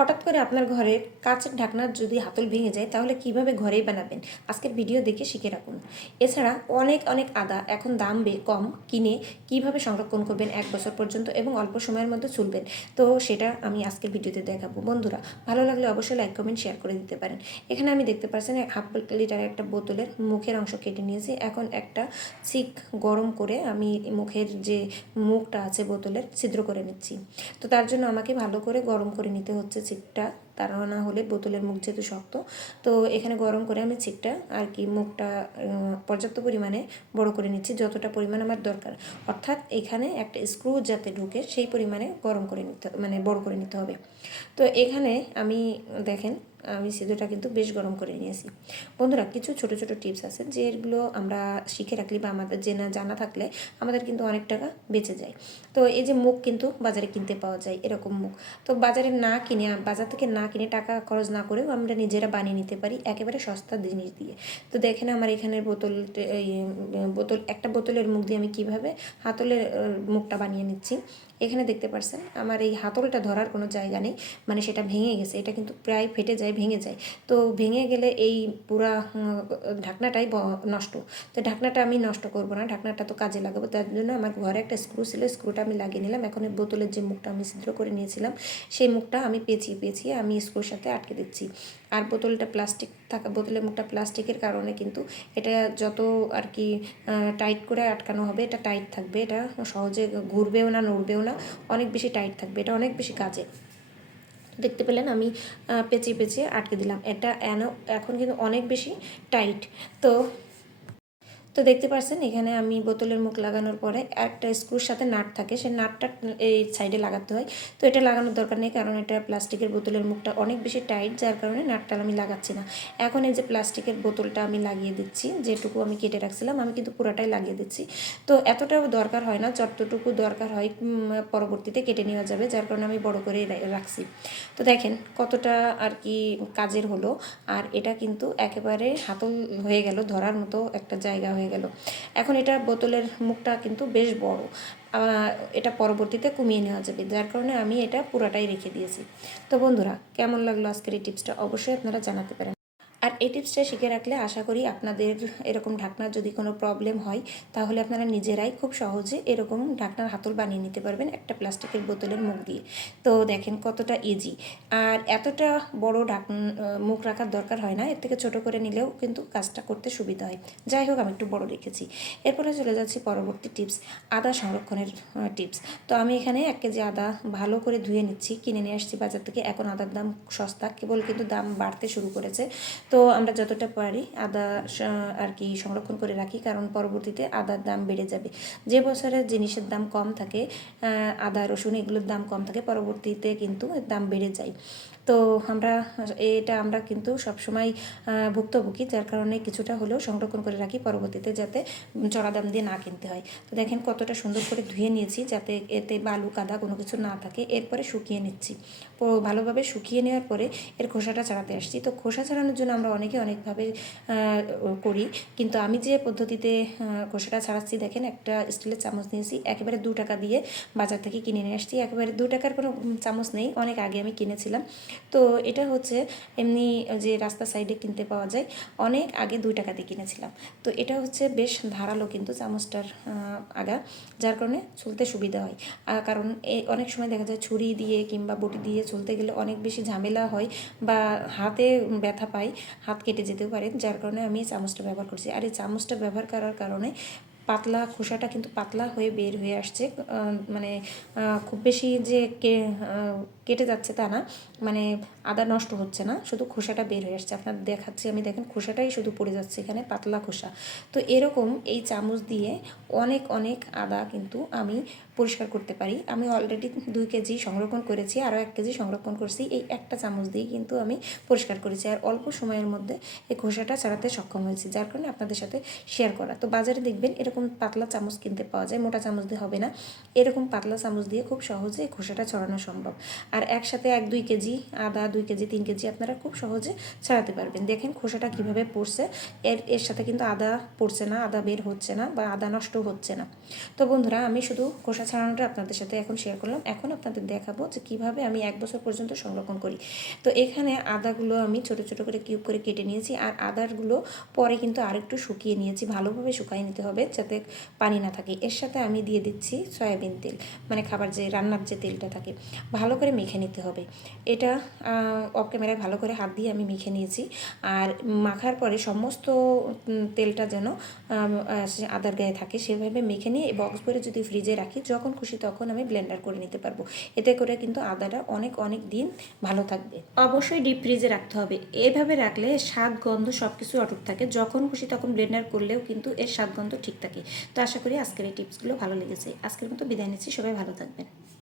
হঠাৎ করে আপনার ঘরের কাঁচের ঢাকনার যদি হাতল ভেঙে যায় তাহলে কিভাবে ঘরেই বানাবেন আজকের ভিডিও দেখে শিখে রাখুন। এছাড়া অনেক অনেক আদা এখন দাম কম কিনে কিভাবে সংরক্ষণ করবেন 1 বছর পর্যন্ত এবং অল্প সময়ের মধ্যে চলবেন, তো সেটা আমি আজকের ভিডিওতে দেখাবো। বন্ধুরা, ভালো লাগলে অবশ্যই লাইক কমেন্ট শেয়ার করে দিতে পারেন। এখানে আমি দেখতে পাচ্ছেন 1/2 লিটার একটা বোতলের মুখের অংশ কেটে নিয়েছি। এখন একটা চিক গরম করে আমি মুখের যে মুখটা আছে বোতলের ছিদ্র করে নিচ্ছি। তো তার জন্য আমাকে ভালো করে গরম করে নিতে হচ্ছে চিকটা, তার না হলে বোতলের মুখ যেহেতু শক্ত। তো এখানে গরম করে আমি চিকটা আর কি মুখটা পর্যাপ্ত পরিমাণে বড় করে নিচ্ছি, যতটা পরিমাণ আমার দরকার। অর্থাৎ এখানে একটা স্ক্রু যাতে ঢুকে সেই পরিমাণে গরম করে নিতে বড় করে নিতে হবে। তো এখানে আমি দেখেন আমি সিদ্ধটা কিন্তু বেশ গরম করে নিয়েছি। বন্ধুরা, কিছু ছোট ছোট টিপস আছে যেগুলো আমরা শিখে রাখলে বা আমাদের জানা থাকলে আমাদের কিন্তু অনেক টাকা বেঁচে যায়। তো এই যে মুখ কিন্তু বাজারে কিনতে পাওয়া যায় এরকম মুখ। তো বাজার থেকে না কিনে টাকা খরচ না করেও আমরা নিজেরা বানিয়ে নিতে পারি একেবারে সস্তা জিনিস দিয়ে। তো দেখেন আমার এখানে একটা বোতলের মুখ দিয়ে আমি কিভাবে হাতলের মুখটা বানিয়ে নিচ্ছি। এখানে দেখতে পাচ্ছেন আমার এই হাতলটা ধরার কোনো জায়গা নেই, মানে সেটা ভেঙে গেছে। এটা কিন্তু প্রায় ফেটে যায়, ভেঙে যায়। তো ভেঙে গেলে এই পুরা ঢাকনাটাই নষ্ট। তো ঢাকনাটা আমি নষ্ট করব না, ঢাকনাটা তো কাজে লাগাবো। তার জন্য আমার ঘরে একটা স্ক্রু ছিল, স্ক্রুটা আমি লাগিয়ে নিলাম। এখন এই বোতলের যে মুখটা আমি ছিদ্র করে নিয়েছিলাম সেই মুখটা আমি পেঁচিয়ে পেঁচিয়ে আমি স্ক্রুর সাথে আটকে দিচ্ছি। আর বোতলের মুখটা প্লাস্টিকের কারণে কিন্তু এটা যত আর কি টাইট করে আটকানো হবে এটা টাইট থাকবে, এটা সহজে ঘুরবেও না, নড়বেও না, অনেক বেশি টাইট থাকবে, এটা অনেক বেশি কাজে। দেখতে পেলেন আমি পেঁচিয়ে পেঁচিয়ে আটকে দিলাম। এটা এখন কিন্তু অনেক বেশি টাইট। তো তো দেখতে পাচ্ছেন এখানে আমি বোতলের মুখ লাগানোর পরে একটা স্ক্রুর সাথে নাট থাকে, সেই নাটটা এই সাইডে লাগাতে হয়। তো এটা লাগানোর দরকার নেই, কারণ এটা প্লাস্টিকের বোতলের মুখটা অনেক বেশি টাইট, যার কারণে নাটটা আমি লাগাচ্ছি না। এখন এই যে প্লাস্টিকের বোতলটা আমি লাগিয়ে দিচ্ছি, যেটুকু আমি কেটে রাখছিলাম আমি কিন্তু পুরোটাই লাগিয়ে দিচ্ছি। তো এতটাও দরকার হয় না, যতটুকু দরকার হয় পরবর্তীতে কেটে নেওয়া যাবে, যার কারণে আমি বড় করে রাখছি। তো দেখেন কতটা আর কি কাজের হলো। আর এটা কিন্তু একেবারে হাতল হয়ে গেল, ধরার মতো একটা জায়গা হয়ে গেল। এখন এটা বোতলের মুখটা কিন্তু বেশ বড়, এটা পরবর্তীতে কমিয়ে নেওয়া যাবে, যার কারণে আমি এটা পুরাটাই রেখে দিয়েছি। তো বন্ধুরা, কেমন লাগলো আজকের এই টিপসটা অবশ্যই আপনারা জানাতে পারেন। আর এই টিপসটা শিখে রাখলে আশা করি আপনাদের এরকম ঢাকনার যদি কোনো প্রবলেম হয় তাহলে আপনারা নিজেরাই খুব সহজে এরকম ঢাকনার হাতল বানিয়ে নিতে পারবেন একটা প্লাস্টিকের বোতলের মুখ দিয়ে। তো দেখেন কতটা ইজি। আর এতটা বড় মুখ রাখার দরকার হয় না, এর থেকে ছোট করে নিলেও কিন্তু কাজটা করতে সুবিধা হয়। যাই হোক, আমি একটু বড় রেখেছি। এরপরে চলে যাচ্ছি পরবর্তী টিপস, আদা সংরক্ষণের টিপস। তো আমি এখানে 1 কেজি আদা ভালো করে ধুয়ে নিচ্ছি, কিনে নিয়ে আসছি বাজার থেকে। এখন আদার দাম সস্তা, কেবল কিন্তু দাম বাড়তে শুরু করেছে। তো আমরা যতটা পারি আদা আর কি সংরক্ষণ করে রাখি, কারণ পরবর্তীতে আদার দাম বেড়ে যাবে। যে বছরে জিনিসের দাম কম থাকে, আদা রসুন এগুলোর দাম কম থাকে, পরবর্তীতে কিন্তু দাম বেড়ে যায়। তো আমরা কিন্তু সবসময় ভুক্তভোগী, যার কারণে কিছুটা হলেও সংরক্ষণ করে রাখি পরবর্তীতে যাতে চড়া দাম দিয়ে না কিনতে হয়। তো দেখেন কতটা সুন্দর করে ধুয়ে নিয়েছি যাতে এতে বালু কাদা কোনো কিছু না থাকে। এরপরে শুকিয়ে নিচ্ছি। ভালোভাবে শুকিয়ে নেওয়ার পরে এর খোসাটা ছাড়াতে আসছি। তো খোসা ছাড়ানোর জন্য আমরা অনেকভাবে করি, কিন্তু আমি যে পদ্ধতিতে খোসাটা ছাড়াচ্ছি, দেখেন একটা স্টিলের চামচ নিয়েছি, একেবারে 2 টাকা দিয়ে বাজার থেকে কিনে নিয়ে আসছি। একেবারে 2 টাকার কোনো চামচ নেই, অনেক আগে আমি কিনেছিলাম। তো এটা হচ্ছে এমনি যে রাস্তা সাইডে কিনতে পাওয়া যায়, অনেক আগে 2 টাকা দিয়ে কিনেছিলাম। তো এটা হচ্ছে বেশ ধারালো কিন্তু চামচটার আগা, যার কারণে চলতে সুবিধা হয়। কারণ অনেক সময় দেখা যায় ছুরি দিয়ে কিংবা বটি দিয়ে চলতে গেলে অনেক বেশি ঝামেলা হয় বা হাতে ব্যথা পাই, হাত কেটে যেতেও পারে, যার কারণে আমি চামচটা ব্যবহার করছি। আর এই চামচটা ব্যবহার করার কারণে খোসাটা কিন্তু পাতলা হয়ে বের হয়ে আসছে, মানে খুব বেশি যে কেটে যাচ্ছে তা না, মানে আদা নষ্ট হচ্ছে না, শুধু খোসাটা বের হয়ে আসছে। আপনার দেখাচ্ছি আমি, দেখেন খোসাটাই শুধু পড়ে যাচ্ছে এখানে, পাতলা খোসা। তো এরকম এই চামচ দিয়ে অনেক আদা কিন্তু আমি পরিষ্কার করতে পারি। আমি অলরেডি 2 কেজি সংরক্ষণ করেছি, আরও 1 কেজি সংরক্ষণ করছি। এই একটা চামচ দিয়ে কিন্তু আমি পরিষ্কার করেছি, আর অল্প সময়ের মধ্যে এই খোসাটা ছাড়াতে সক্ষম হয়েছি, যার কারণে আপনাদের সাথে শেয়ার করা। তো বাজারে দেখবেন এরকম পাতলা চামচ কিনতে পাওয়া যায়, মোটা চামচ দিয়ে হবে না, এরকম পাতলা চামচ দিয়ে খুব সহজে এই খোসাটা ছড়ানো সম্ভব। আর আর একসাথে 1-2 কেজি আদা, 2 কেজি 3 কেজি আপনারা খুব সহজে ছাড়াতে পারবেন। দেখেন খোসাটা কিভাবে পড়ছে, এর সাথে কিন্তু আদা পড়ছে না, আদা বের হচ্ছে না বা আদা নষ্ট হচ্ছে না। তো বন্ধুরা, আমি শুধু খোসা ছাড়ানোটা আপনাদের সাথে এখন শেয়ার করলাম। এখন আপনাদের দেখাবো যে কীভাবে আমি 1 বছর পর্যন্ত সংরক্ষণ করি। তো এখানে আদাগুলো আমি ছোটো ছোটো করে কিউব করে কেটে নিয়েছি, আর আদারগুলো পরে কিন্তু আরেকটু শুকিয়ে নিয়েছি, ভালোভাবে শুকাই নিতে হবে যাতে পানি না থাকে। এর সাথে আমি দিয়ে দিচ্ছি সয়াবিন তেল, মানে খাবার যে রান্নার যে তেলটা থাকে, ভালো করে মেখে নিতে হবে। এটা অফ ক্যামেরায় ভালো করে হাত দিয়ে আমি মেখে নিয়েছি। আর মাখার পরে সমস্ত তেলটা যেন আদার গায়ে থাকে সেভাবে মেখে নিয়ে বক্স ভরে যদি ফ্রিজে রাখি, যখন খুশি তখন আমি ব্লেন্ডার করে নিতে পারবো। এতে করে কিন্তু আদাটা অনেক অনেক দিন ভালো থাকবে। অবশ্যই ডিপ ফ্রিজে রাখতে হবে। এভাবে রাখলে স্বাদ গন্ধ সব কিছু অটুট থাকে, যখন খুশি তখন ব্লেন্ডার করলেও কিন্তু এর স্বাদ গন্ধ ঠিক থাকে। তো আশা করি আজকের এই টিপসগুলো ভালো লেগেছে। আজকের মতো বিদায় নিচ্ছি, সবাই ভালো থাকবেন।